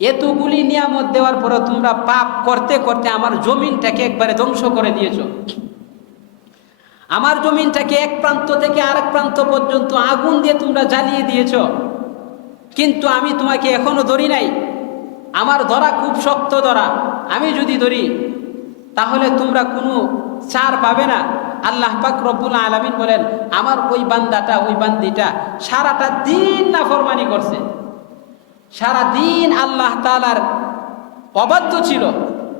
এতগুলি নিয়ামত দেওয়ার পরে তোমরা পাপ করতে করতে আমার জমিনটাকে একবারে ধ্বংস করে দিয়েছো। আমার জমিনটাকে এক প্রান্ত থেকে আরেক প্রান্ত পর্যন্ত আগুন দিয়ে তোমরা জ্বালিয়ে দিয়েছো, কিন্তু আমি তোমাকে এখনো ধরি নাই। আমার ধরা খুব শক্ত ধরা, আমি যদি ধরি তাহলে তোমরা কোনো ছাড় পাবে না। আল্লাহ পাক রব্বুল আলামিন বলেন, আমার ওই বান্দাটা, ওই বান্দিটা সারাটা দিন নাফরমানি করছে, সারা দিন আল্লাহ তাআলার অবাধ্য ছিল,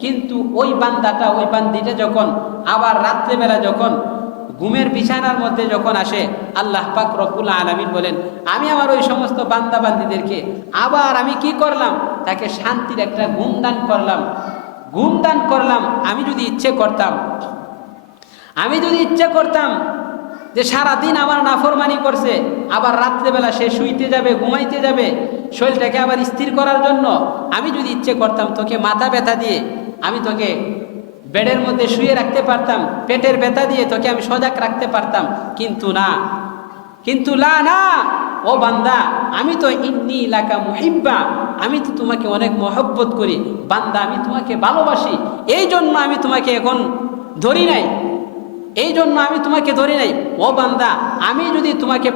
কিন্তু ওই বান্দাটা, ওই বান্দিটা যখন আবার রাত্রেবেলা যখন ঘুমের বিছানার মধ্যে যখন আসে, আল্লাহ পাক রব্বুল আলামিন বলেন, আমি আমার ওই সমস্ত বান্দা বান্দিদেরকে আবার আমি কি করলাম, তাকে শান্তির একটা ঘুম দান করলাম। ঘুম দান করলাম। আমি যদি ইচ্ছে করতাম যে সারাদিন আমার নাফরমানি করছে, আবার রাত্রেবেলা সে শুইতে যাবে, ঘুমাইতে যাবে, শরীরটাকে আবার স্থির করার জন্য আমি যদি ইচ্ছে করতাম, তোকে মাথা ব্যথা দিয়ে আমি তোকে বেডের মধ্যে শুয়ে রাখতে পারতাম, পেটের ব্যথা দিয়ে তোকে আমি সজাগ রাখতে পারতাম, কিন্তু না ও বান্দা, আমি তো ইন্নী লাকা মুহিব্বা, আমি তো তোমাকে অনেক মহব্বত করি বান্দা, আমি তোমাকে ভালোবাসি, এই জন্য আমি তোমাকে এখন ধরি নাই, ও বান্দা, আমি যদি তোমাকে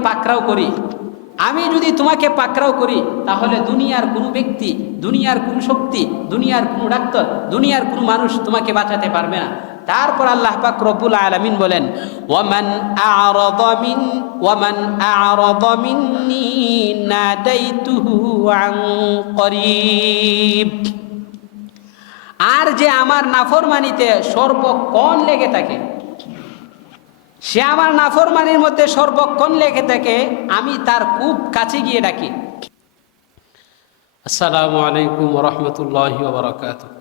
পাকড়াও করি তাহলে দুনিয়ার কোনো ব্যক্তি, দুনিয়ার কোনো শক্তি, দুনিয়ার কোনো ডাক্তার, দুনিয়ার কোনো মানুষ তোমাকে বাঁচাতে পারবে না। তারপর আল্লাহ পাক রব্বুল আলামিন বলেন, ওয়ামান আ'রাদা মিন্নী নাদাইতুহু আন করিব। আর যে আমার নাফরমানিতে সর্বক্ষণ লেগে থাকে, সে আমার নাফরমানির মধ্যে সর্বক্ষণ লেগে থাকে, আমি তার খুব কাছে গিয়ে ডাকি। আসসালামু আলাইকুম ওয়া রাহমাতুল্লাহি ওয়া বারাকাতুহু।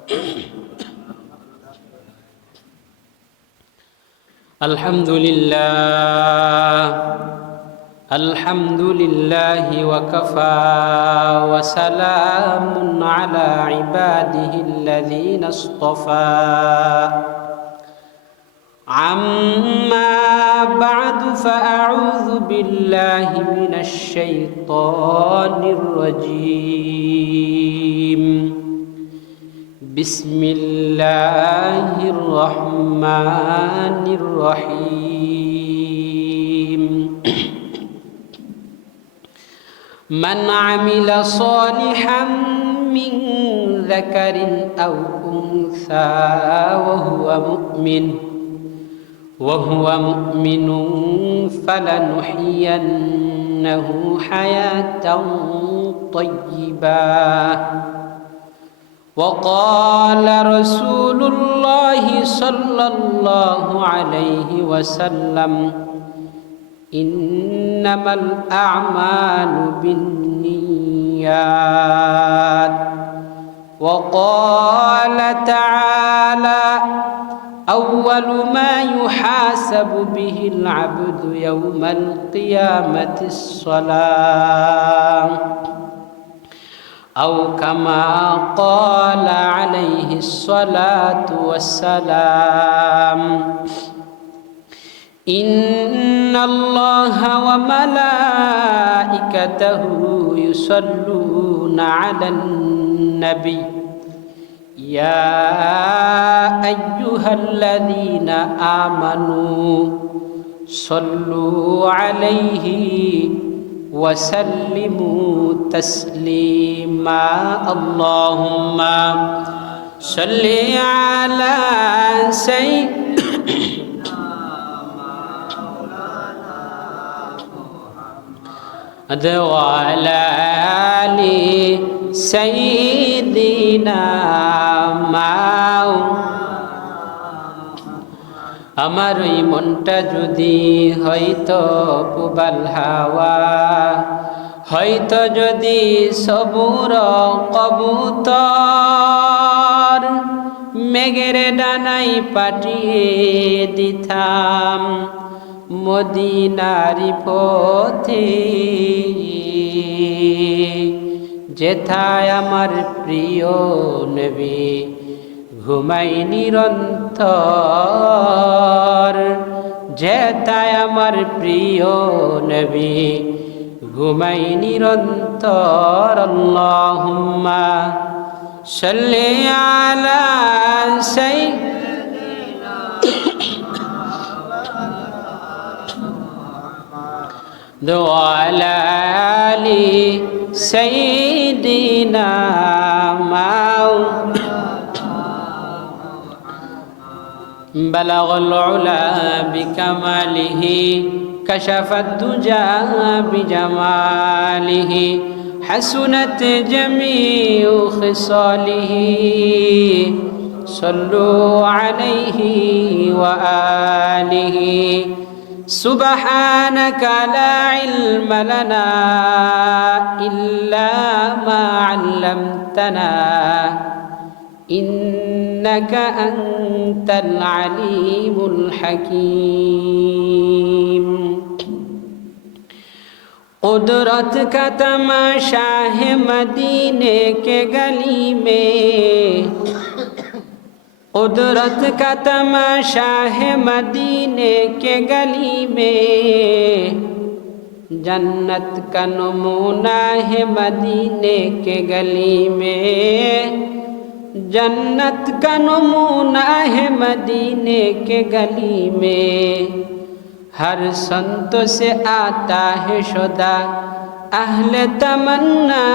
আলহামদুলিল্লাহি ওয়া কাফা ওয়া সালামুন আলা ইবাদিহিল্লাযীনা ইসতাফা। أما بعد فأعوذ بالله من الشيطان الرجيم. بسم الله الرحمن الرحيم. من عمل صالحا من ذكر أو أنثى وهو مؤمن فلنحيينه حياة طيبة. وقال رسول الله صلى الله عليه وسلم إنما الأعمال بالنيات. وقال تعالى أول ما يحاسب به العبد يوم القيامة الصلاة، أو كما قال عليه الصلاة والسلام. إن الله وملائكته يصلون على النبي يا أيها الذين آمنوا صلوا عليه وسلموا تسليما. اللهم صل على محمد وعلى آل سيدنا আমার ওই মনটা যদি হয়তো পুবাল হাওয়া, হয়তো যদি সবুর কবুতর, মেঘের ডানাই পাঠিয়ে দিতাম মদিনারি পথে, যেথায় আমার প্রিয় নবী ঘুমাই নিরন্তর, যেথায় আমার প্রিয় নবী ঘুমাই নিরন্তর। আল্লাহুম্মা صل على سيدنا وعلى آل سيدنا بلغ العلا بكماله كشف الدجى بجماله حسنت جميع خصاله صلوا عليه وآله سبحانك لا علم لنا إلا ما علمتنا إنك أنت العليم الحكيم قدرت کا تماشا ہے مدینے کے گلی میں قدرت کا تماشا ہے مدینے کے گلی میں جنت کا نمونہ ہے مدینے کے گلی میں جنت کا نمونہ ہے مدینے کے گلی میں ہر سنت سے آتا ہے شدہ اہل تمنا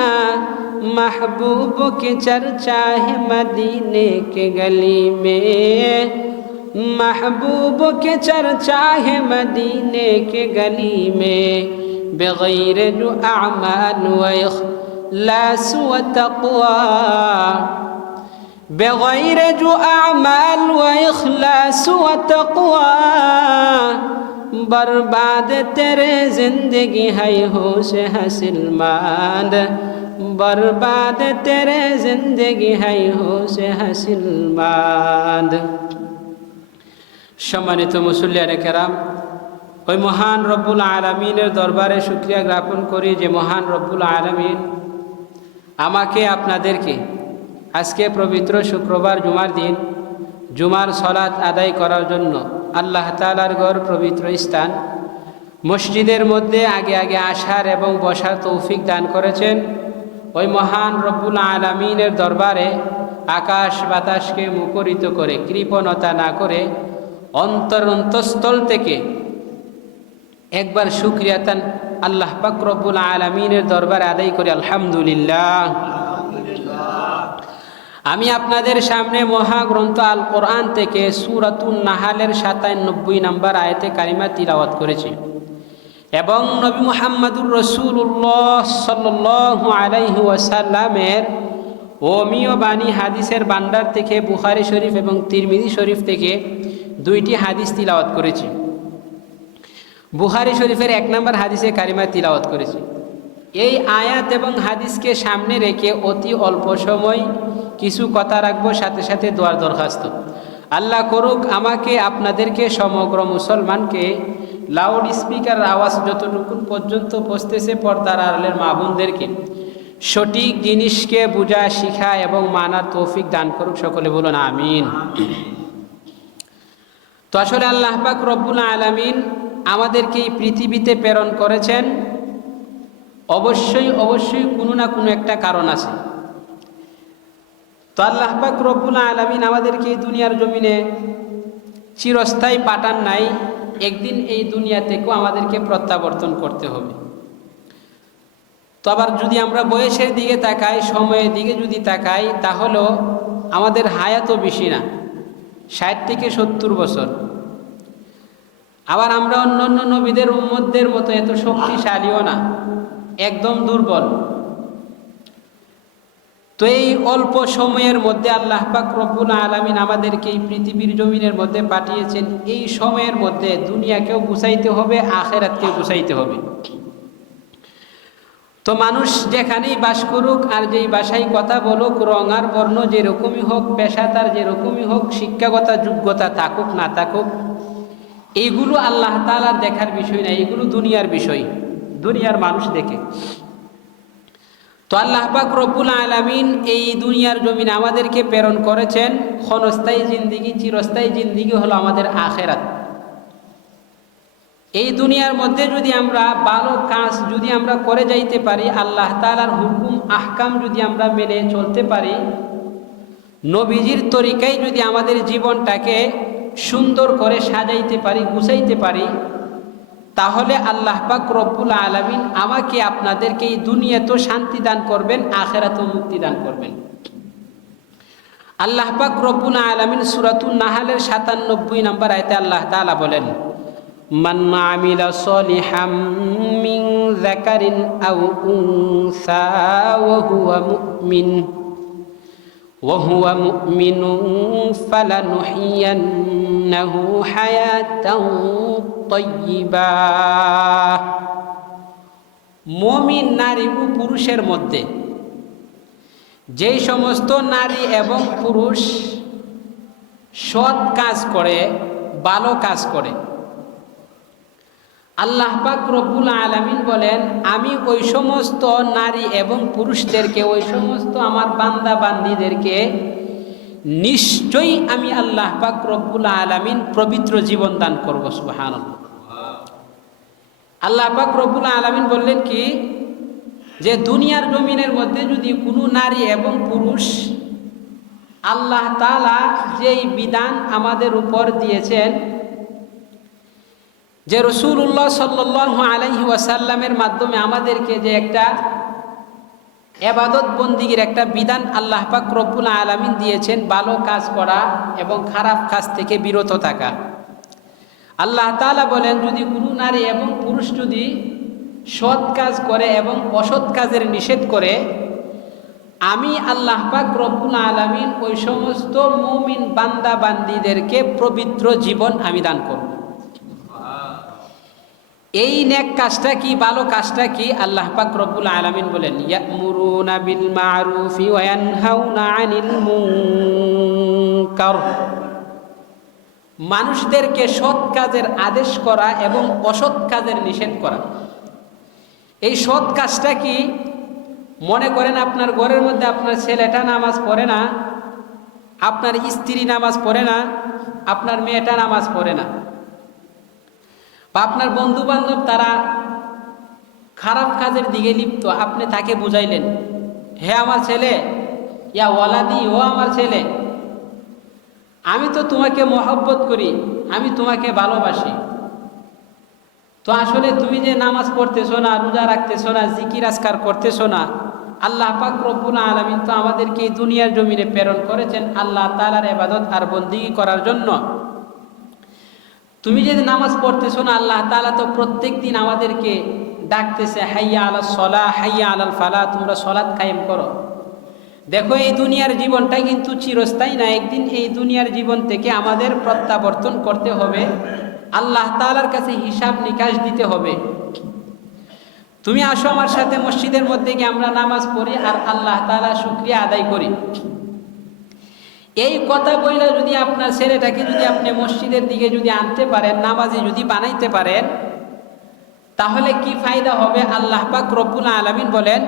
محبوب کی چرچا ہے مدینے کے گلی میں محبوب کی چرچا ہے مدینے کے گلی میں بغیر جو اعمال و اخلاص و تقوی بغیر جو اعمال و اخلاص و تقوی برباد تیرے زندگی ہے ہوش حاصل ماند برباد تیرے زندگی ہے ہوش حاصل ماند সম্মানিত মুসল্লিয়ানে কেরাম ওই মহান রব্বুল আলামিনের দরবারে শুকরিয়া জ্ঞাপন করি যে মহান রব্বুল আলামিন আমাকে আপনাদেরকে আজকে পবিত্র শুক্রবার জুমার দিন জুমার সালাত আদায় করার জন্য আল্লাহ তাআলার ঘর পবিত্র স্থান মসজিদের মধ্যে আগে আগে আসার এবং বসার তৌফিক দান করেছেন ওই মহান রব্বুল আলামিনের দরবারে আকাশ বাতাসকে মুখরিত করে কৃপণতা না করে অন্তরস্থল থেকে একবার শুকরিয়াতান আল্লাহ পাক রব্বুল আলামিনের দরবারে আদায় করে আলহামদুলিল্লাহ। আমি আপনাদের সামনে মহাগ্রন্থ আল কোরআন থেকে সূরাতুন নাহালের ৯৭ নম্বর আয়াতে কারিমা তিলাওয়াত করেছি এবং নবী মুহাম্মদুর রাসূলুল্লাহ সাল্লাল্লাহু আলাইহি ওয়াসাল্লামের ওমীয় বাণী হাদিসের ভান্ডার থেকে বুখারী শরীফ এবং তিরমিজি শরীফ থেকে 2টি হাদিস তিলাওয়াত করেছি। বুখারী শরীফের 1 নম্বর হাদিসে কারিমা তিলাওয়াত করেছি। এই আয়াত এবং হাদিসকে সামনে রেখে অতি অল্প সময় কিছু কথা রাখবো, সাথে সাথে দোয়ার দরখাস্ত। আল্লাহ করুক আমাকে আপনাদেরকে সমগ্র মুসলমানকে লাউড স্পিকার আওয়াজ যতটুকু পর্যন্ত পৌঁছতেছে পর্দার আড়ালের মা বোনদেরকে সঠিক জিনিসকে বোঝা শিখা এবং মানার তৌফিক দান করুক, সকলে বলুন আমিন। তো আসলে আল্লাহ পাক রব্বুল আলামিন আমাদেরকে এই পৃথিবীতে প্রেরণ করেছেন, অবশ্যই অবশ্যই কোনো না কোনো একটা কারণ আছে। তো আল্লাহ পাক রব্বুল আলামিন আমাদেরকে এই দুনিয়ার জমিনে চিরস্থায়ী পাঠান নাই, একদিন এই দুনিয়া থেকেও আমাদেরকে প্রত্যাবর্তন করতে হবে। তো আবার যদি আমরা বয়সের দিকে তাকাই, সময়ের দিকে যদি তাকাই, তাহলেও আমাদের হায়াতও বেশি না, ৬০ থেকে ৭০ বছর। আবার আমরা অন্যান্য নবীদের উম্মতদের মতো এত শক্তিশালীও না, একদম দুর্বল। তো এই অল্প সময়ের মধ্যে আল্লাহ পাক রব্বুল আলামিন আমাদেরকে এই পৃথিবীর জমিনের মধ্যে পাঠিয়েছেন। এই সময়ের মধ্যে দুনিয়াকেও গুছাইতে হবে, আখিরাতকেও গুছাইতে হবে। তো মানুষ যেখানেই বাস করুক আর যেই ভাষায় কথা বলুক, রং আর বর্ণ যেরকমই হোক, পেশা তার যেরকমই হোক, শিক্ষাগত যোগ্যতা থাকুক না থাকুক, এইগুলো আল্লাহ তাআলার দেখার বিষয় না, এইগুলো দুনিয়ার বিষয়, দুনিয়ার মানুষ দেখে। তো আল্লাহ পাক রব্বুল আলামিন এই দুনিয়ার জমিনে আমাদেরকে প্রেরণ করেছেন। ক্ষণস্থায়ী জিন্দিগি, চিরস্থায়ী জিন্দিগি হলো আমাদের আখিরাত। এই দুনিয়ার মধ্যে যদি আমরা ভালো কাজ যদি আমরা করে যাইতে পারি, আল্লাহ তাআলার হুকুম আহকাম যদি আমরা মেনে চলতে পারি, নবীজির তরিকায় যদি আমাদের জীবনটাকে সুন্দর করে সাজাইতে পারি, গুছাইতে পারি, তাহলে আল্লাহ পাক রব্বুল আলামিন আমাকে আপনাদেরকে এই দুনিয়াতেও শান্তি দান করবেন, আখিরাতেও মুক্তি দান করবেন। আল্লাহ পাক রব্বুল আলামিন সূরাতুন নাহলের ৯৭ নম্বর আয়াতে আল্লাহ তাআলা বলেন, মান আমিলা সলিহাম মিন যাকারিন আও উনসা ওয়া হুয়া মুমিনুন ফালানুহইয়ান্নাহু হায়াতান তাইয়্যিবা। মুমিন নারী ও পুরুষের মধ্যে যেই সমস্ত নারী এবং পুরুষ সৎ কাজ করে, ভালো কাজ করে, আল্লাহ পাক রব্বুল আলামিন বলেন, আমি ওই সমস্ত নারী এবং পুরুষদেরকে, ওই সমস্ত আমার বান্দা বান্দীদেরকে নিশ্চয়ই আমি আল্লাহ পাক রব্বুল আলামিন পবিত্র জীবন দান করব। সুবহানাল্লাহ। আল্লাহ পাক রব্বুল আলামিন বললেন কি, যে দুনিয়ার জমিনের মধ্যে যদি কোনো নারী এবং পুরুষ আল্লাহ তাআলা যেই বিধান আমাদের উপর দিয়েছেন, যে রাসূলুল্লাহ সাল্লাল্লাহু আলাইহি ওয়াসাল্লামের মাধ্যমে আমাদেরকে যে একটা ইবাদত বন্দিগির একটা বিধান আল্লাহ পাক রব্বুল আলামিন দিয়েছেন, ভালো কাজ করা এবং খারাপ কাজ থেকে বিরত থাকা। আল্লাহ তাআলা বলেন, যদি কোনো নারী এবং পুরুষ যদি সৎ কাজ করে এবং অসৎ কাজের নিষেধ করে, আমি আল্লাহ পাক রব্বুল আলামিন ওই সমস্ত মুমিন বান্দা বান্দীদেরকে পবিত্র জীবন আমি দান করব। এই নেক কাজটা কি, ভালো কাজটা কি? আল্লাহ পাক রব্বুল আলামিন বলেন, ইয়ামুরুনা বিল মারুফি ওয়া ইয়ানহাউনা আনিল মুনকার। মানুষদেরকে সৎ কাজের আদেশ করা এবং অসৎ কাজের নিষেধ করা। এই সৎ কাজটা কি? মনে করেন আপনার ঘরের মধ্যে আপনার ছেলেটা নামাজ পড়ে না, আপনার স্ত্রী নামাজ পড়ে না, আপনার মেয়েটা নামাজ পড়ে না, বা আপনার বন্ধু বান্ধব তারা খারাপ কাজের দিকে লিপ্ত, আপনি তাকে বুঝাইলেন, হে আমার ছেলে, ইয়া ওয়ালাদি, ও আমার ছেলে, আমি তো তোমাকে মহব্বত করি, আমি তোমাকে ভালোবাসি, তো আসলে তুমি যে নামাজ পড়তেছো না, রোজা রাখতেছো না, জিকির আজকার করতেছো না, আল্লাহ পাক রব্বুল আলামিন তো আমাদেরকে এই দুনিয়ার জমিনে প্রেরণ করেছেন আল্লাহ তাআলার ইবাদত আর বন্দেগী করার জন্য। তুমি যদি নামাজ পড়তেছো না, আল্লাহ তাআলা তো প্রত্যেক দিন আমাদেরকে ডাকতেছে, হাইয়া আলাস সালাহ, হাইয়া আলাল ফালাহ, তোমরা সালাত কায়েম করো। দেখো, এই দুনিয়ার জীবনটা কিন্তু চিরস্থায়ী না, একদিন এই দুনিয়ার জীবন থেকে আমাদের প্রত্যাবর্তন করতে হবে, আল্লাহ তাআলার কাছে হিসাব নিকাশ দিতে হবে। তুমি আসো আমার সাথে মসজিদের মধ্যে গিয়ে আমরা নামাজ পড়ি আর আল্লাহ তাআলা শুকরিয়া আদায় করি। এই কথা বইলা যদি আপনার ছেলেটাকে যদি আপনি মসজিদের দিকে যদি আনতে পারেন, নামাজি যদি বানাইতে পারেন, তাহলে কি ফায়দা হবে? আল্লাহ পাক রব্বুল আলামিন বলেন,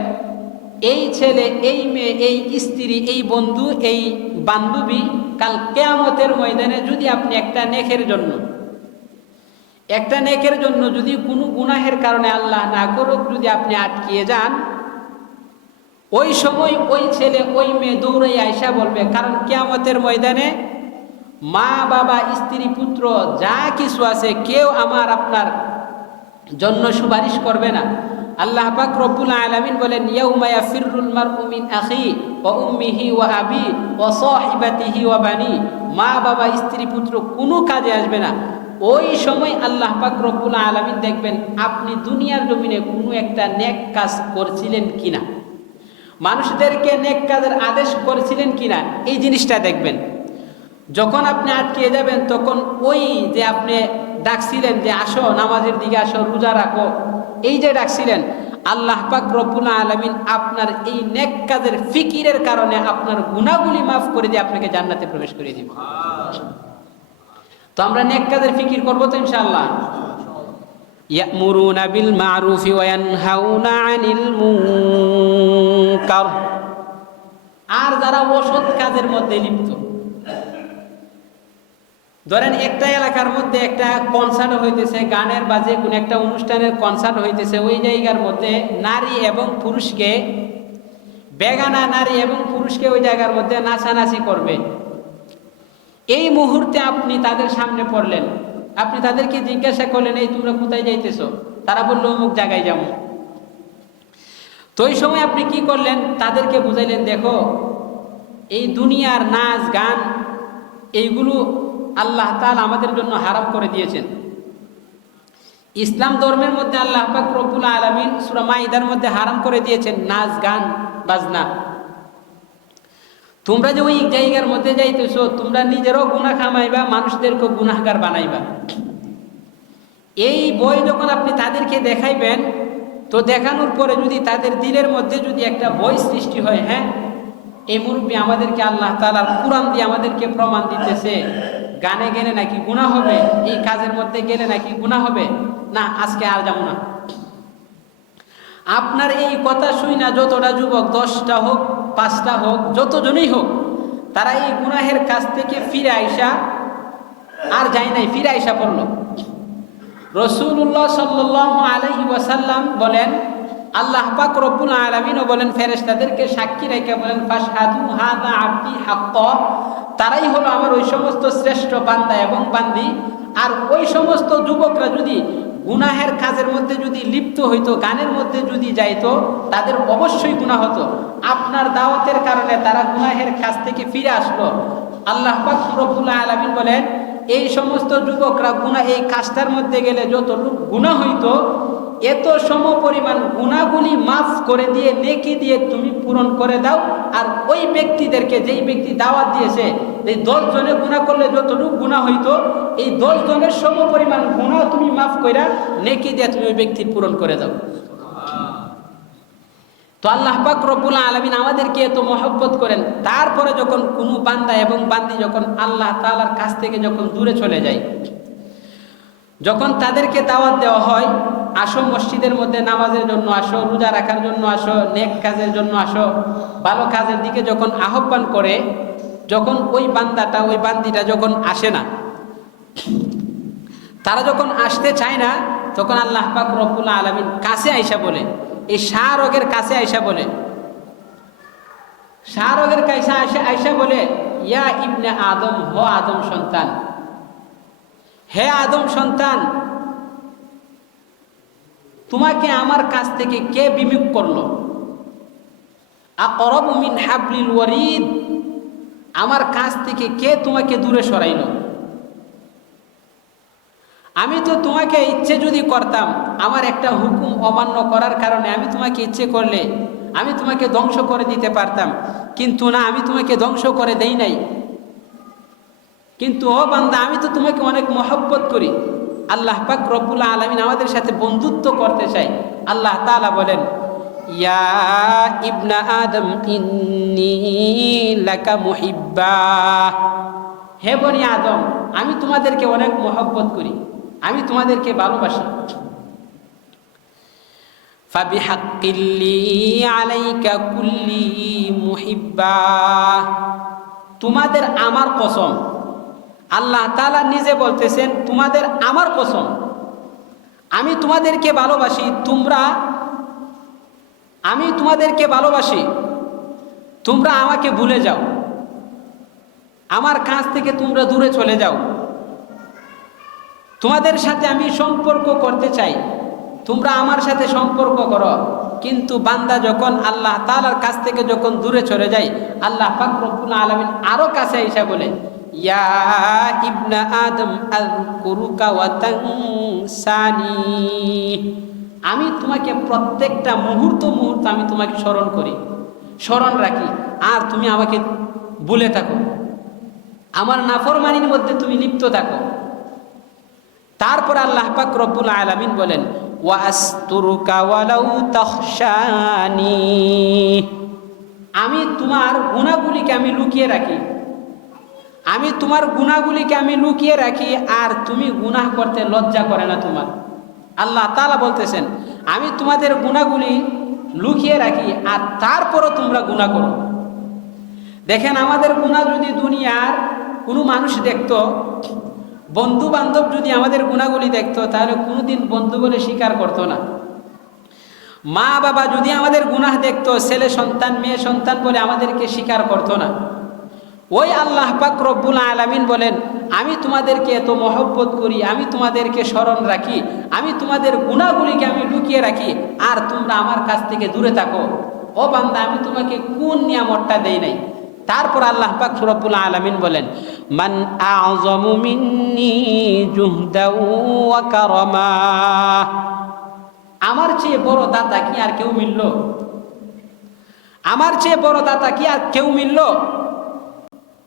এই ছেলে, এই মেয়ে, এই স্ত্রী, এই বন্ধু, এই বান্ধবী কাল কিয়ামতের ময়দানে যদি আপনি একটা নেকের জন্য যদি কোনো গুনাহের কারণে আল্লাহ না করুক যদি আপনি আটকিয়ে যান, ওই সময় ওই ছেলে ওই মেয়ে দৌড়ে আয়সা বলবে, কারণ কিয়ামতের ময়দানে মা বাবা স্ত্রী পুত্র যা কিছু আছে কেউ আমার আপনার জন্য সুপারিশ করবে না। আল্লাহ পাক রব্বুল আলামিন বলেন, ইয়াউমা ইয়াফিরুল মারউ মিন আখি ওয়া উম্মিহি ওয়া আবি ওয়া সাহিবাতিহি ওয়া বানি। মা বাবা স্ত্রী পুত্র কোনো কাজে আসবে না। ওই সময় আল্লাহ পাক রব্বুল আলামিন দেখবেন আপনি দুনিয়ার জমিনে কোনো একটা নেক কাজ করছিলেন কিনা, মানুষদেরকে নেক কাজের আদেশ করেছিলেন কিনা, এই জিনিসটা দেখবেন। যখন আপনি আটকিয়ে যাবেন, তখন ওই যে আপনি ডাকছিলেন যে আসো নামাজের দিকে আসো, রোজা রাখো, এই যে ডাকছিলেন, আল্লাহ পাক রব্বুল আলামিন আপনার এই নেক কাজের ফিকিরের কারণে আপনার গুনাহগুলি মাফ করে দিয়ে আপনাকে জান্নাতে প্রবেশ করে দিবেন। তো আমরা নেক কাজের ফিকির করবো তো ইনশাআল্লাহ। ইয়ামুরুনা বিল মারুফি ওয়া ইয়ানহাউনা আনিল মুনকার। আর যারা অসৎ কাজের মধ্যে লিপ্ত, ধরেন একটা এলাকার মধ্যে একটা কনসার্ট হইতেছে, গানের বাজে কোন একটা অনুষ্ঠানের কনসার্ট হইতেছে, ওই জায়গার মধ্যে নারী এবং পুরুষকে বেগানা নারী এবং পুরুষকে ওই জায়গার মধ্যে নাচানাচি করবে। এই মুহূর্তে আপনি তাদের সামনে পড়লেন, আপনি তাদেরকে জিজ্ঞাসা করলেন, এই তোমরা কোথায় যাইতেছো? তারা বললো অমুক জায়গায় যাবো। তো ওই সময় আপনি কি করলেন? তাদেরকে বুঝাইলেন, দেখো এই দুনিয়ার নাচ গান এইগুলো আল্লাহ তাআলা আমাদের জন্য হারাম করে দিয়েছেন। ইসলাম ধর্মের মধ্যে আল্লাহ পাক রব্বুল আলামিন সূরা মাইদার মধ্যে হারাম করে দিয়েছেন নাচ গান বাজনা। তোমরা যে ওই জায়গার মধ্যে যাইতেছো, তোমরা নিজেরও গুনাহ কামাইবা, মানুষদেরকেও গুনাহগার বানাইবা। এই বই যখন আপনি তাদেরকে দেখাইবেন, তো দেখানোর পরে যদি তাদের দিলের মধ্যে যদি একটা বই সৃষ্টি হয়, হ্যাঁ এই মুরব্বী আমাদেরকে আল্লাহ তাআলার কুরআন দিয়ে আমাদেরকে প্রমাণ দিতেছে গানে গেলে নাকি গুনাহ হবে, এই কাজের মধ্যে গেলে নাকি গুনাহ হবে, না আজকে আর যাবো না। আপনার এই কথা শুই না যতটা যুবক, 10টা হোক 5টা হোক, যতজনই হোক, তারা এই গুনাহের কাছ থেকে ফিরে আইসা আর যায় নাই, ফিরে আইসা পড়ল। রাসূলুল্লাহ সাল্লাল্লাহু আলাইহি ওয়াসাল্লাম বলেন, আল্লাহ পাক রব্বুল আলামিনও বলেন ফেরেশতাদেরকে সাক্ষী রেখে বলেন, ফাশহাদু হাযা আবদি হাক্কা, তারাই হলো আমার ওই সমস্ত শ্রেষ্ঠ বান্দা এবং বান্দি। আর ওই সমস্ত যুবকরা যদি গুনাহের কাজের মধ্যে যদি লিপ্ত হইতো, গানের মধ্যে যদি যাইতো, তাদের অবশ্যই গুনাহ হতো। আপনার দাওয়াতের কারণে তারা গুনাহের কাজ থেকে ফিরে আসলো। আল্লাহ পাক রব্বুল আলামিন বলেন, এই সমস্ত যুবকরা গুনাহ এই কাজটার মধ্যে গেলে যতটুকু গুনাহ হইতো, এত সম পরিমাণ গুনাহগুলি মাফ করে দিয়ে নেকি দিয়ে তুমি পূরণ করে দাও। আর ওই ব্যক্তিদেরকে, যেই ব্যক্তি দাওয়াত দিয়েছে, এই 10 জনে গুনাহ করলে যতটুকু গুনাহ হইতো, এই 10 জনের সম পরিমাণ গুনাহ তুমি মাফ কইরা নেকি দিয়ে তুমি ওই ব্যক্তির পূরণ করে দাও। তো আল্লাহ পাক রব্বুল আলামিন আমাদেরকে এত মহব্বত করেন, তারপরে যখন কোনো বান্দা এবং বান্দি যখন আল্লাহ তাআলার কাছ থেকে যখন দূরে চলে যায়, যখন তাদেরকে দাওয়াত দেওয়া হয়, আসো মসজিদের মধ্যে নামাজের জন্য আসো, রোজা রাখার জন্য আসো, নেক কাজের জন্য আসো, ভালো কাজের দিকে যখন আহ্বান করে, যখন ওই বান্দাটা ওই বান্দিটা যখন আসে না, তারা যখন আসতে চায় না, তখন আল্লাহ পাক রব্বুল আলামিন কাছে আইসা বলে, এই শাহরগের কাছে আইসা বলে, শাহরগের কাছে আইসা বলে, ইয়া ইবনে আদম, হো আদম সন্তান, হে আদম সন্তান, তোমাকে আমার কাছ থেকে কে বিমুখ করলো? আকরাবু মিন হাবলিল ওয়ারিদ, আমার কাছ থেকে কে তোমাকে দূরে সরাইল? আমি তো তোমাকে ইচ্ছে যদি করতাম, আমার একটা হুকুম অমান্য করার কারণে আমি তোমাকে ইচ্ছে করলে আমি তোমাকে ধ্বংস করে দিতে পারতাম, কিন্তু না, আমি তোমাকে ধ্বংস করে দেই নাই। কিন্তু ও বান্দা, আমি তো তোমাকে অনেক মহব্বত করি। আল্লাহ পাক রব্বুল আলামিন আমাদের সাথে বন্ধুত্ব করতে চাই। আল্লাহ তাআলা বলেন, ইয়া ইবনা আদম ইন্নী লাকা মুহিব্বা, হে বনি আদম, আমি তোমাদেরকে অনেক মহব্বত করি, আমি তোমাদেরকে ভালোবাসি। ফাবিহাক্কিল্লি আলাইকা কুল্লি মুহিব্বা, তোমাদের আমার কসম, আল্লাহ তাআলা নিজে বলতেছেন, তোমাদের আমার কসম, আমি তোমাদেরকে ভালোবাসি, আমি তোমাদেরকে ভালোবাসি, তোমরা আমাকে ভুলে যাও, আমার কাছ থেকে তোমরা দূরে চলে যাও। তোমাদের সাথে আমি সম্পর্ক করতে চাই, তোমরা আমার সাথে সম্পর্ক করো। কিন্তু বান্দা যখন আল্লাহ তাআলার কাছ থেকে যখন দূরে চলে যায়, আল্লাহ পাক রব্বুল আলামিন আরো কাছে এসে বলে, ইয়া ইবনা আদম আযকুরুকা ওয়া তানসানি, আমি তোমাকে প্রত্যেকটা মুহূর্ত আমি তোমাকে স্মরণ রাখি, আর তুমি আমাকে ভুলে থাকো, আমার নাফরমানির মধ্যে তুমি লিপ্ত থাকো। তারপর আল্লাহ পাক রব্বুল আলামিন বলেন, ওয়া আস্তুরুকা ওয়ালাউ তাখশানি, আমি তোমার গুনাহগুলিকে আমি লুকিয়ে রাখি, আমি তোমার গুনাহগুলিকে আমি লুকিয়ে রাখি, আর তুমি গুনাহ করতে লজ্জা করে না তোমার। আল্লাহ তাআলা বলতেছেন, আমি তোমাদের গুনাহগুলি লুকিয়ে রাখি, আর তারপরও তোমরা গুনাহ করো। দেখেন, আমাদের গুনাহ যদি দুনিয়ার কোনো মানুষ দেখতো, বন্ধু বান্ধব যদি আমাদের গুনাহগুলি দেখতো, তাহলে কোনোদিন বন্ধু বলে স্বীকার করতো না। মা বাবা যদি আমাদের গুনাহ দেখতো, ছেলে সন্তান মেয়ে সন্তান বলে আমাদেরকে স্বীকার করতো না। ওই আল্লাহ পাক রব্বুল আলামিন বলেন, আমি তোমাদেরকে এত মহব্বত করি, আমি তোমাদেরকে স্মরণ রাখি, আমি তোমাদের গুনাহগুলিকে আমি লুকিয়ে রাখি, আর তোমরা আমার কাছ থেকে দূরে থাকো। ও বান্দা, আমি তোমাকে কোন নিয়ামতটা দেই নাই? তারপর আল্লাহ পাক রব্বুল আলামিন বলেন, মান আযমু মিন্নি জুহদাও ওয়া কারামা, আমার চেয়ে বড় দাতা কি আর কেউ মিলল? আমার চেয়ে বড় দাতা কি আর কেউ মিলল?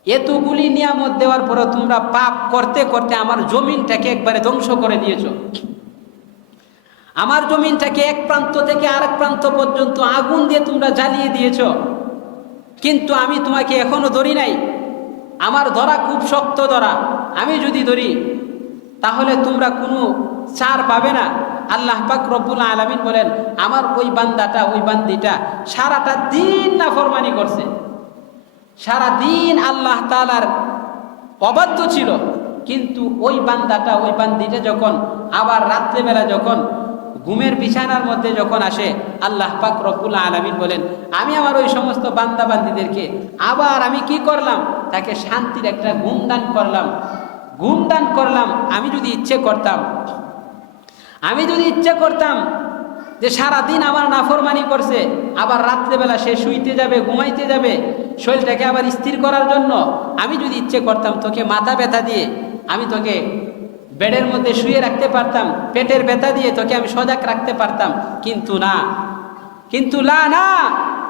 এতগুলি নিয়ামত দেওয়ার পরে তোমরা পাপ করতে করতে আমার জমিনটাকে একবারে ধ্বংস করে দিয়েছ। আমার জমিনটাকে এক প্রান্ত থেকে আরেক প্রান্ত পর্যন্ত আগুন দিয়ে তোমরা জ্বালিয়ে দিয়েছ, কিন্তু আমি তোমাকে এখনো ধরি নাই। আমার ধরা খুব শক্ত ধরা, আমি যদি ধরি তাহলে তোমরা কোনো ছাড় পাবে না। আল্লাহ পাক রব্বুল আলামিন বলেন, আমার ওই বান্দাটা, ওই বান্দিটা সারাটা দিন নাফরমানি করছে, সারা দিন আল্লাহ তাআলার অবাধ্য ছিল, কিন্তু ওই বান্দাটা, ওই বান্দিটা যখন আবার রাত্রেবেলা যখন ঘুমের বিছানার মধ্যে যখন আসে, আল্লাহ পাক রব্বুল আলামিন বলেন, আমি আমার ওই সমস্ত বান্দা বান্দিদেরকে আবার আমি কি করলাম? তাকে শান্তির একটা ঘুম দান করলাম, ঘুম দান করলাম। আমি যদি ইচ্ছে করতাম যে সারাদিন আমার নাফরমানি করছে, আবার রাত্রেবেলা সে শুইতে যাবে, ঘুমাইতে যাবে, শরীরটাকে আবার স্থির করার জন্য আমি যদি ইচ্ছে করতাম, তোকে মাথা ব্যথা দিয়ে আমি তোকে বেডের মধ্যে শুয়ে রাখতে পারতাম, পেটের ব্যথা দিয়ে তোকে আমি সজাগ রাখতে পারতাম, কিন্তু না,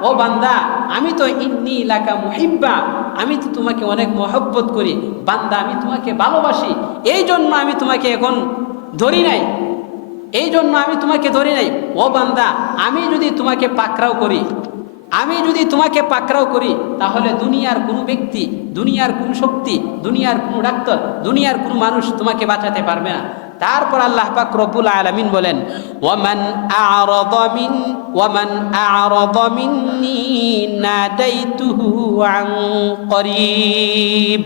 ও বান্দা, আমি তো ইন্নী লাকা মুহিব্বা, আমি তো তোমাকে অনেক মহব্বত করি বান্দা, আমি তোমাকে ভালোবাসি, এই জন্য আমি তোমাকে এখন ধরি নাই, এই জন্য আমি তোমাকে ধরি নাই। ও বান্দা, আমি যদি তোমাকে পাকড়াও করি, তাহলে দুনিয়ার কোনো ব্যক্তি, দুনিয়ার কোনো শক্তি, দুনিয়ার কোনো ডাক্তার, দুনিয়ার কোনো মানুষ তোমাকে বাঁচাতে পারবে না। তারপর আল্লাহ পাক রব্বুল আলামিন বলেন, ওয়ামান আ'রাদা মিন্নি নাদাইতুহু আন করিব,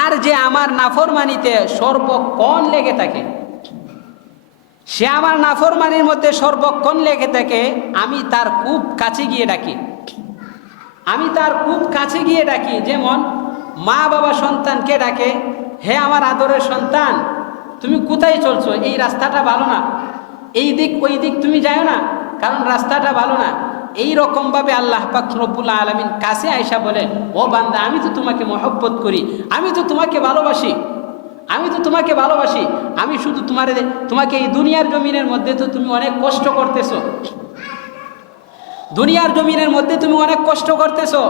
আর যে আমার নাফরমানিতে সর্বক্ষণ লেগে থাকে, সে আমার নাফরমানির মধ্যে সর্বক্ষণ লেগে থাকে, আমি তার খুব কাছে গিয়ে ডাকি, যেমন মা বাবা সন্তানকে ডাকে, হে আমার আদরের সন্তান, তুমি কোথায় চলছো? এই রাস্তাটা ভালো না, এই দিক ওই দিক তুমি যাও না, কারণ রাস্তাটা ভালো না। এই রকম ভাবে আল্লাহ পাক রব্বুল আলামিন কাছে আয়েশা বলে, ও বান্দা, আমি তো তোমাকে মহব্বত করি, আমি তো তোমাকে ভালোবাসি, আমি শুধু তোমাকে এই দুনিয়ার জমিনের মধ্যে তো তুমি অনেক কষ্ট করতেছো,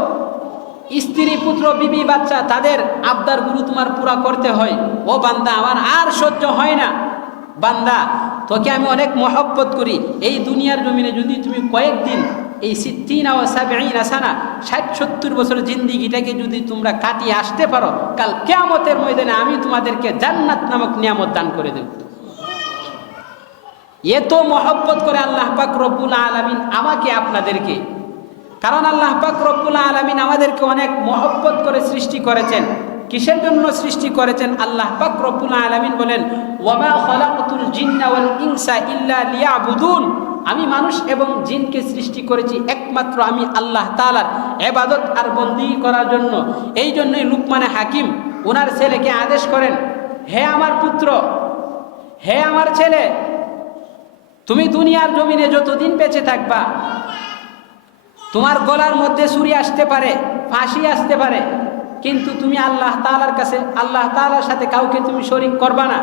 স্ত্রী পুত্র বিবি বাচ্চা তাদের আবদার গুরু তোমার পুরা করতে হয়। ও বান্দা, আমার আর সহ্য হয় না। বান্দা, তোকে আমি অনেক মহব্বত করি, এই দুনিয়ার জমিনে যদি তুমি কয়েকদিন এই 60-70 বছর জিন্দিগিটাকে যদি তোমরা কাটিয়ে আসতে পারো, কাল কিয়ামতের ময়দানে আমি তোমাদেরকে জান্নাত নামক নিয়ামত দান করে দেব। এত মহব্বত করে আল্লাহ পাক রব্বুল আলামিন আমাকে আপনাদেরকে, কারণ আল্লাহ পাক রব্বুল আলামিন আমাদেরকে অনেক মহব্বত করে সৃষ্টি করেছেন। কিসের জন্য সৃষ্টি করেছেন? আল্লাহ পাক রব্বুল আলামিন বলেন, ওয়ামা খালাকতুল জিন্না ওয়াল ইনসা ইল্লা লিয়াবুদুন, আমি মানুষ এবং জিনকে সৃষ্টি করেছি একমাত্র আমি আল্লাহ তাআলার ইবাদত আর বন্দেগী করার জন্য। এই জন্যই লুকমানে হাকিম ওনার ছেলেকে আদেশ করেন, হে আমার পুত্র, হে আমার ছেলে, তুমি দুনিয়ার জমিনে যতদিন বেঁচে থাকবা, তোমার গলার মধ্যে ছুরি আসতে পারে, ফাঁসি আসতে পারে, কিন্তু তুমি আল্লাহ তাআলার কাছে, আল্লাহ তাআলার সাথে কাউকে তুমি শরীক করবা না।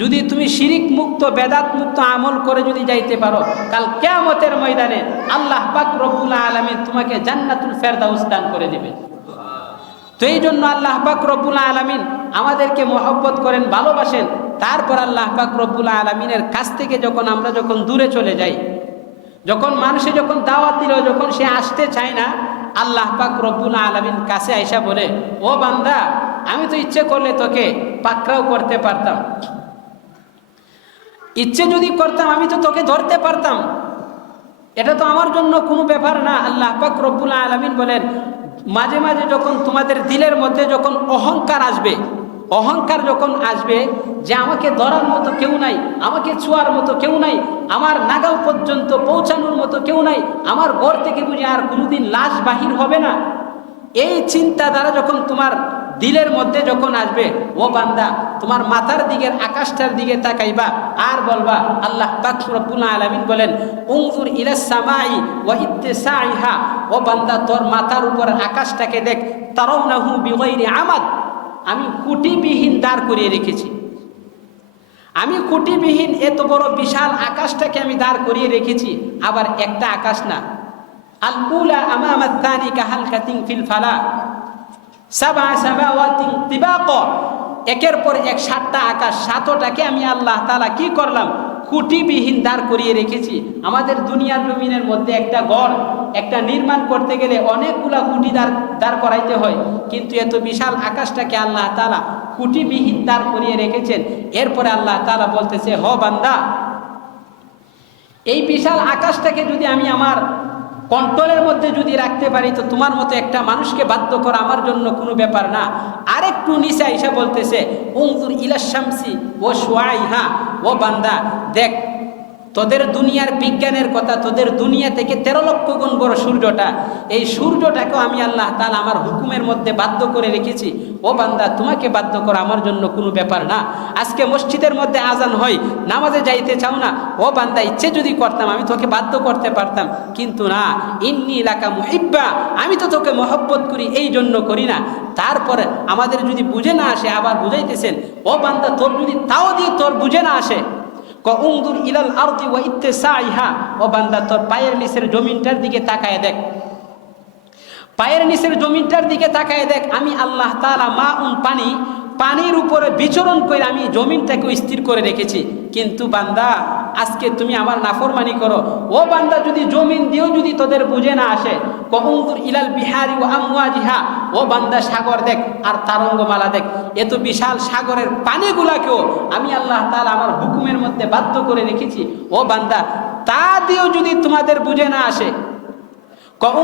যদি তুমি শিরিক মুক্ত, বেদাত মুক্ত আমল করে যদি যাইতে পারো, কাল কিয়ামতের ময়দানে আল্লাহ পাক রব্বুল আলামিন তোমাকে জান্নাতুল ফেরদাউস দান করে দিবেন। তো এই জন্য আল্লাহ পাক রব্বুল আলামিন আমাদেরকে মহব্বত করেন, ভালোবাসেন। তারপর আল্লাহ পাক রব্বুল আলামিনের কাছ থেকে আমরা যখন দূরে চলে যাই, যখন মানুষে যখন দাওয়াত দিল, যখন সে আসতে চায় না, আল্লাহ পাক রব্বুল আলামিন কাছে আয়েশা বলে, ও বান্দা, আমি তো ইচ্ছে করলে তোকে পাকড়াও করতে পারতাম, ইচ্ছে যদি করতাম আমি তো তোকে ধরতে পারতাম, এটা তো আমার জন্য কোনো ব্যাপার না। আল্লাহ পাক রব্বুল আলামিন বলেন, মাঝে মাঝে যখন তোমাদের দিলের মধ্যে যখন অহংকার আসবে, অহংকার যখন আসবে যে আমাকে ধরার মতো কেউ নাই, আমাকে ছোঁয়ার মতো কেউ নাই, আমার নাগাল পর্যন্ত পৌঁছানোর মতো কেউ নাই, আমার ঘর থেকে বুঝি আর কোনোদিন লাশ বাহির হবে না, এই চিন্তাধারা যখন তোমার দিলের মধ্যে যখন আসবে, ও বান্দা তোমার মাথার দিকের আকাশটার দিকে তাকাইবা আর বলবা, আল্লাহ পাক রব্বুল আলামিন বলেন উনজুর ইলাস সামাই ওয়া ইত্তিসাইহা, ও বান্দা তোর মাথার উপর আকাশটাকে দেখ, তারাউনাহু বিগাইরি আমাদ, আমি খুঁটিবিহীন দাঁড় করিয়ে রেখেছি, আমি খুঁটিবিহীন এত বড় বিশাল আকাশটাকে আমি দাঁড় করিয়ে রেখেছি। আবার একটা আকাশ না, আল উলা আমামাত তানি কাহালকাতিন ফিল ফালা সাবা সামাওয়াতিন তিবাকা, একের পর এক 7টা আকাশ, 7টাকে আমি আল্লাহ তাআলা কি করলাম, খুঁটিবিহীন দাঁড় করিয়ে রেখেছি। আমাদের দুনিয়ার জমিনের মধ্যে একটা ঘর একটা নির্মাণ করতে গেলে অনেকগুলা খুঁটি দাঁড় করাইতে হয়, কিন্তু এত বিশাল আকাশটাকে আল্লাহ তাআলা খুঁটিবিহীন দাঁড় করিয়ে রেখেছেন। এরপরে আল্লাহ তাআলা বলতেছে, হ বান্দা, এই বিশাল আকাশটাকে যদি আমি আমার কন্ট্রোলের মধ্যে যদি রাখতে পারি, তো তোমার মতো একটা মানুষকে বাধ্য করা আমার জন্য কোনো ব্যাপার না। আরেকটু নিচে আইসা বলতেছে, উনজুর ইলাশ শামসি ও শুআইহা, ও বান্দা দেখ, তোদের দুনিয়ার বিজ্ঞানের কথা, তোদের দুনিয়া থেকে 13 লক্ষ গুণ বড় সূর্যটা, এই সূর্যটাকেও আমি আল্লাহ তাআলা আমার হুকুমের মধ্যে বাধ্য করে রেখেছি। ও বান্দা, তোমাকে বাধ্য করা আমার জন্য কোনো ব্যাপার না। আজকে মসজিদের মধ্যে আজান হয়, নামাজে যাইতে চাও না, ও বান্দা ইচ্ছে যদি করতাম আমি তোকে বাধ্য করতে পারতাম, কিন্তু না, ইন্নী লাকা মুহিব্বা, আমি তো তোকে মহব্বত করি, এই জন্য করি না। তারপরে আমাদের যদি বুঝে না আসে, আবার বুঝাইতেছেন, ও বান্দা তোর যদি তাও দিয়ে তোর বুঝে না আসে, উনজুর ইলাল আরদি ওয়া ইত্তিসাইহা, ও বান্দা তোর পায়ের নিচের জমিনটার দিকে তাকায় দেখ, পায়ের নিচের জমিনটার দিকে তাকায় দেখ, আমি আল্লাহ তাআলা পানির উপরে বিচরণ করে আমি জমিনটাকে স্থির করে রেখেছি। কিন্তু বান্দা আজকে তুমি আমার নাফরমানি করো। ও বান্দা, যদি জমিন দিয়েও যদি তোদের বুঝে না আসে, উনজুর ইলাল বিহারি ওয়া আমওয়াজিহা, ও বান্দা সাগর দেখ আর তারঙ্গমালা দেখ, এত বিশাল সাগরের পানিগুলাকেও আমি আল্লাহ তাআলা আমার হুকুমের মধ্যে বাধ্য করে রেখেছি। ও বান্দা, তা দিয়েও যদি তোমাদের বুঝে না আসে,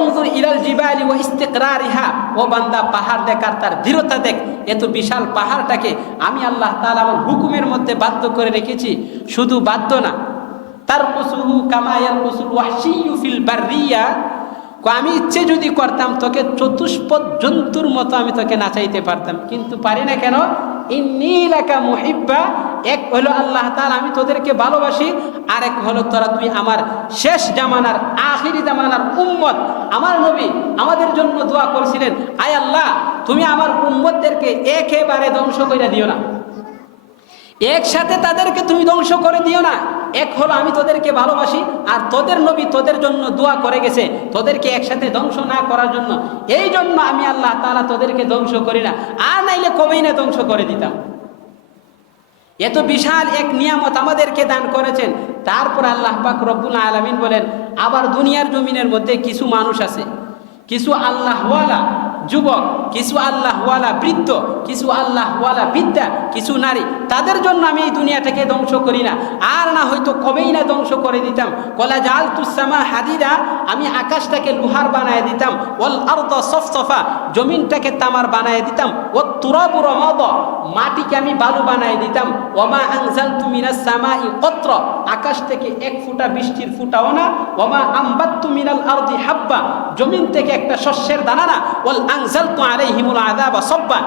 উনজুর ইলাল জিবালি ওয়া ইস্তিকরারিহা, ও বান্দা পাহাড় দেখ আর তার দৃঢ়তা দেখ, এত বিশাল পাহাড়টাকে আমি আল্লাহ তাআলা আমার হুকুমের মধ্যে বাধ্য করে রেখেছি। শুধু বাধ্য না, তারকুসুহু কামা ইয়ারকুসুল ওয়াহশিয়্যু ফিল বাররিয়া, আমি ইচ্ছে যদি করতাম তোকে চতুষ্পদ জন্তুর মতো আমি তোকে নাচাইতে পারতাম, কিন্তু পারি না। কেন? ইন্নী লাকা মুহিব্বা, এক হলো আল্লাহ তাআলা আমি তোদেরকে ভালোবাসি, আর এক হলো তোরা তুই আমার শেষ জামানার আখিরি জামানার উম্মত। আমার নবী আমাদের জন্য দোয়া করেছিলেন, আয় আল্লাহ তুমি আমার উম্মতদেরকে একেবারে ধ্বংস করে দিও না, একসাথে তাদেরকে তুমি ধ্বংস করে দিও না। এক হলো আমি তোদেরকে ভালোবাসি, আর তোদের নবী তোদের জন্য দোয়া করে গেছে তোদেরকে একসাথে ধ্বংস না করার জন্য, এই জন্য আমি আল্লাহ তাআলা তোদেরকে ধ্বংস করি না, আর নাইলে কবেই না ধ্বংস করে দিতাম। এত বিশাল এক নিয়ামত আমাদেরকে দান করেছেন। তারপর আল্লাহ পাক রব্বুল আলামিন বলেন, আবার দুনিয়ার জমিনের মধ্যে কিছু মানুষ আছে, কিছু আল্লাহওয়ালা যুবক, কিছু আল্লাহওয়ালা বৃদ্ধ, কিছু আল্লাহওয়ালা বিদ্যা, কিছু নারী, তাদের জন্য আমি এই দুনিয়াটাকে ধ্বংস করি না, আর না হয়তো কবেই না ধ্বংস করে দিতাম। কলা জাআলতুস সামা হাদিদা, আমি আকাশটাকে লোহার বানায় দিতাম, ওয়াল আরদা সফসফা, জমিনটাকে তামার বানায় দিতাম, ওয়াত তুরাবু রামাদা, মাটিকে আমি বালু বানায় দিতাম, ওয়ামা আনজালতু মিনাস সামাই কতরা, আকাশ থেকে এক ফোঁটা বৃষ্টির ফোঁটাও না, ওয়ামা আমবাততু মিনাল আরদি হাব্বা, জমিন থেকে একটা শস্যের দানা না, ওয়াল আনজালতু আলাইহিমুল আযাবা সাব্বা,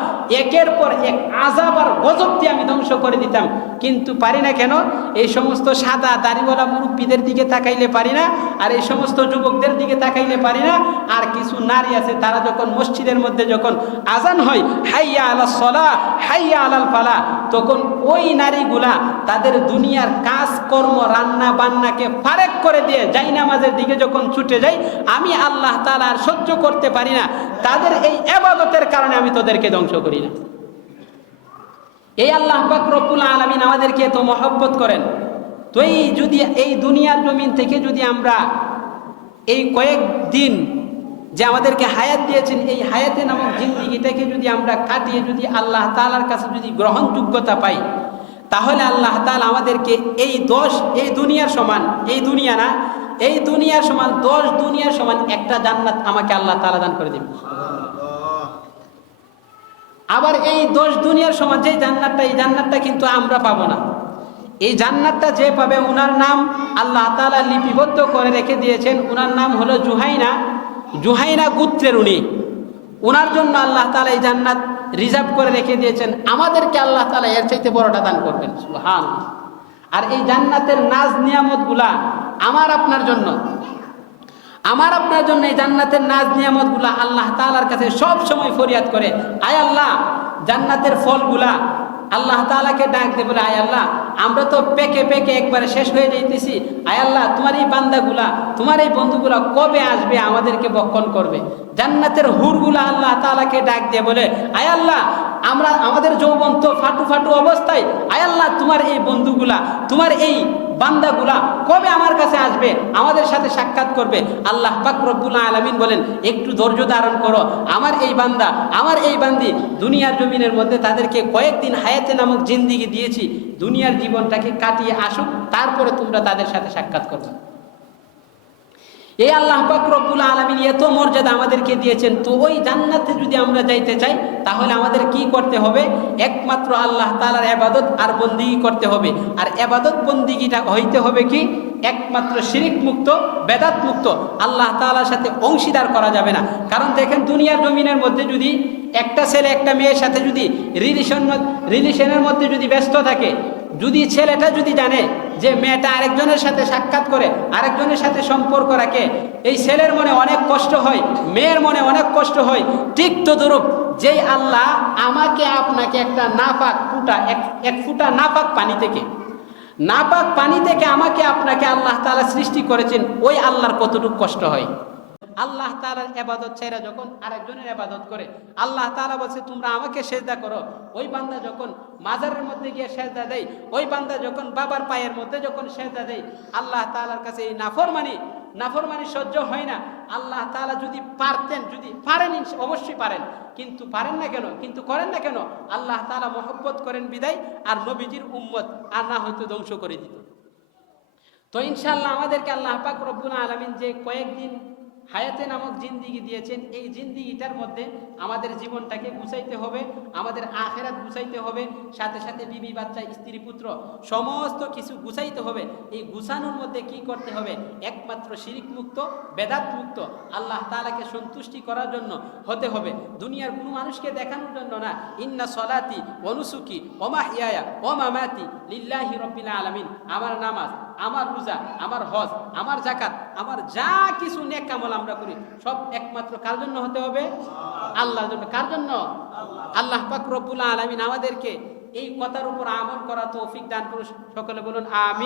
একের পর এক আযাব আর গজব দিয়ে আমি ধ্বংস করে দিতাম। কিন্তু পারি না। কেন? এই সমস্ত সাদা দাড়িওয়ালা মুরব্বীদের দিকে তাকাইলে পারি না, আর এই সমস্ত যুবকদের দিকে তাকাইলে পারি না। আর কিছু নারী আছে, তারা যখন মসজিদের মধ্যে যখন আজান হয়, হাইয়া আলাস সালাহ হাইয়া আলাল ফালাহ, তখন ওই নারীগুলা তাদের দুনিয়ার কাজকর্ম রান্না বান্নাকে ফারেক করে দিয়ে যাই নামাজের দিকে যখন ছুটে যায়, আমি আল্লাহ তাআলা আর সহ্য করতে পারি না, তাদের এই ইবাদতের কারণে আমি তোদেরকে ধ্বংস করি না। এই আল্লাহ পাক রব্বুল আলামিন আমাদেরকে এত মহব্বত করেন। তো এই দুনিয়ার জমিন থেকে যদি আমরা এই কয়েকদিন যে আমাদেরকে হায়াত দিয়েছেন, এই হায়াতে নামক জিন্দিগিটাকে যদি আমরা কাটিয়ে যদি আল্লাহ তাআলার কাছে যদি গ্রহণযোগ্যতা পাই, তাহলে আল্লাহ তাআলা আমাদেরকে এই দুনিয়ার সমান, এই দুনিয়া না, এই দুনিয়ার সমান 10 দুনিয়ার সমান একটা জান্নাত আমাকে আল্লাহ তাআলা দান করে দেবেন। আবার এই দোষ দুনিয়ার সমান যে জান্নাতটা, এই জান্নাতটা কিন্তু আমরা পাবো না। এই জান্নাতটা যে পাবে উনার নাম আল্লাহ তাআলা লিপিবদ্ধ করে রেখে দিয়েছেন। উনার নাম হলো জুহাইনা, জুহাইনা গোত্রের উনি। উনার জন্য আল্লাহ তাআলা এই জান্নাত রিজার্ভ করে রেখে দিয়েছেন। আমাদেরকে আল্লাহ তাআলা এর চাইতে বড়টা দান করবেন, সুবহানাল্লাহ। আর এই জান্নাতের নাজ নিয়ামতগুলা আমার আপনার জন্য, আমার আপনার জন্য এই জান্নাতের নাজ নিয়ামতগুলা আল্লাহ তাআলার কাছে সব সময় ফরিয়াদ করে, আয় আল্লাহ জান্নাতের ফলগুলা আল্লাহ তাআলাকে ডাক দিয়ে বলে, আয় আল্লাহ আমরা তো পেকে পেকে একবারে শেষ হয়ে যাইতেছি, আয় আল্লাহ তোমার এই বান্দাগুলা, তোমার এই বন্ধুগুলা কবে আসবে আমাদেরকে বক্ষণ করবে। জান্নাতের হুরগুলা আল্লাহ তাআলাকে ডাক দিয়ে বলে, আয় আল্লাহ আমরা আমাদের যৌবন তো ফাটু ফাটু অবস্থায়, আয় আল্লাহ তোমার এই বন্ধুগুলা, তোমার এই বান্দাগুলা কবে আমার কাছে আসবে, আমাদের সাথে সাক্ষাৎ করবে। আল্লাহ পাক রব্বুল আলামিন বলেন, একটু ধৈর্য ধারণ করো, আমার এই বান্দা, আমার এই বান্দি দুনিয়ার জমিনের মধ্যে তাদেরকে কয়েকদিন হায়াতে নামক জিন্দিগি দিয়েছি, দুনিয়ার জীবনটাকে কাটিয়ে আসুক, তারপরে তোমরা তাদের সাথে সাক্ষাৎ করবে। এই আল্লাহ পাক রব্বুল আলামিন এত মর্যাদা আমাদেরকে দিয়েছেন। তো ওই জান্নাতে যদি আমরা যাইতে চাই তাহলে আমাদের কি করতে হবে? একমাত্র আল্লাহ তাআলার ইবাদত আর বন্দিগি করতে হবে। আর ইবাদত বন্দিগিটা হইতে হবে কি? একমাত্র শিরিক মুক্ত, বেদাত মুক্ত। আল্লাহ তাআলার সাথে অংশীদার করা যাবে না। কারণ দেখেন দুনিয়ার জমিনের মধ্যে যদি একটা ছেলে একটা মেয়ের সাথে যদি রিলেশনের মধ্যে যদি ব্যস্ত থাকে, যদি ছেলেটা যদি জানে যে মেয়েটা আরেকজনের সাথে সাক্ষাৎ করে, আরেকজনের সাথে সম্পর্ক রাখে, এই ছেলের মনে অনেক কষ্ট হয়, মেয়ের মনে অনেক কষ্ট হয়। ঠিক তদ্রূপ যেই আল্লাহ আমাকে আপনাকে একটা নাপাক ফুটা এক ফুটা নাপাক পানি থেকে আমাকে আপনাকে আল্লাহ তাআলা সৃষ্টি করেছেন, ওই আল্লাহর কতটুকু কষ্ট হয়। আল্লাহ তাআলার ইবাদত ছেড়ে যখন আরেকজনের ইবাদত করে, আল্লাহ তাআলা বলছে তোমরা আমাকে সিজদা করো। ওই বান্দা যখন মাজারের মধ্যে গিয়ে সিজদা দেয়, ওই বান্দা যখন বাবার পায়ের মধ্যে যখন সিজদা দেয়, আল্লাহ তাআলার কাছে এই নাফরমানি সহ্য হয় না। আল্লাহ তাআলা যদি পারতেন, যদি পারেন, অবশ্যই পারেন, কিন্তু পারেন না কেন, কিন্তু করেন না কেন? আল্লাহ তাআলা মহব্বত করেন বিদায়, আর নবীজির উম্মত আর না হয়তো ধ্বংস করে দিত। তো ইনশাআল্লাহ আমাদেরকে আল্লাহ পাক রব্বুল আলামিন যে কয়েকদিন হায়াতে নামক জিন্দিগি দিয়েছেন, এই জিন্দিগিটার মধ্যে আমাদের জীবনটাকে গুছাইতে হবে, আমাদের আখিরাত গুছাইতে হবে, সাথে সাথে বিবি বাচ্চা স্ত্রী পুত্র সমস্ত কিছু গুছাইতে হবে। এই গুছানোর মধ্যে কি করতে হবে? একমাত্র শিরিক মুক্ত, বেদাত মুক্ত, আল্লাহ তাআলাকে সন্তুষ্টি করার জন্য হতে হবে। দুনিয়ার কোনো মানুষকে দেখানোর জন্য না। ইন্না সলাতি ওয়া নুসুকি ওয়া মাহইয়ায়া ওয়া মামাতি লিল্লাহি রাব্বিল আলামিন। আমার নামাজ, আমার রোজা, আমার হজ, আমার যাকাত, আমার যা কিছু নেক আমল আমরা করি সব একমাত্র কার জন্য হতে হবে? আল্লাহর জন্য। কার জন্য? আল্লাহ পাক রব্বুল আলামিন আমাদেরকে এই কথার উপর আমল করা তৌফিক দান করুন। সকলে বলুন আমিন।